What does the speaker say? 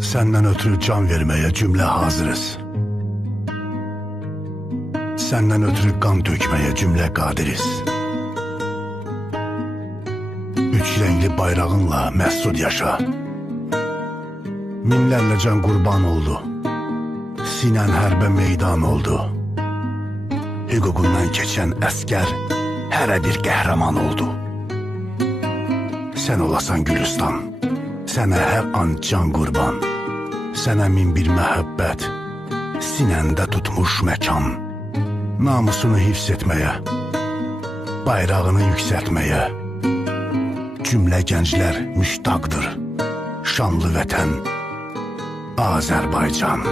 Senden ötürü can vermeye cümle hazırız. Senden ötürü kan dökmeye cümle kadiriz. Üç renkli bayrağınla mesut yaşa. Minlerle can kurban oldu. Sinen hərbe meydan oldu. Hüququndan keçən əskər hərə bir qəhrəman oldu. Sən olasan Gülüstan, sənə hər an can qurban. Sənə min bir məhəbbət, sinəndə tutmuş məkan. Namusunu hifz etməyə, bayrağını yüksəltməyə cümlə gənclər müştaqdır. Şanlı vətən Azərbaycan.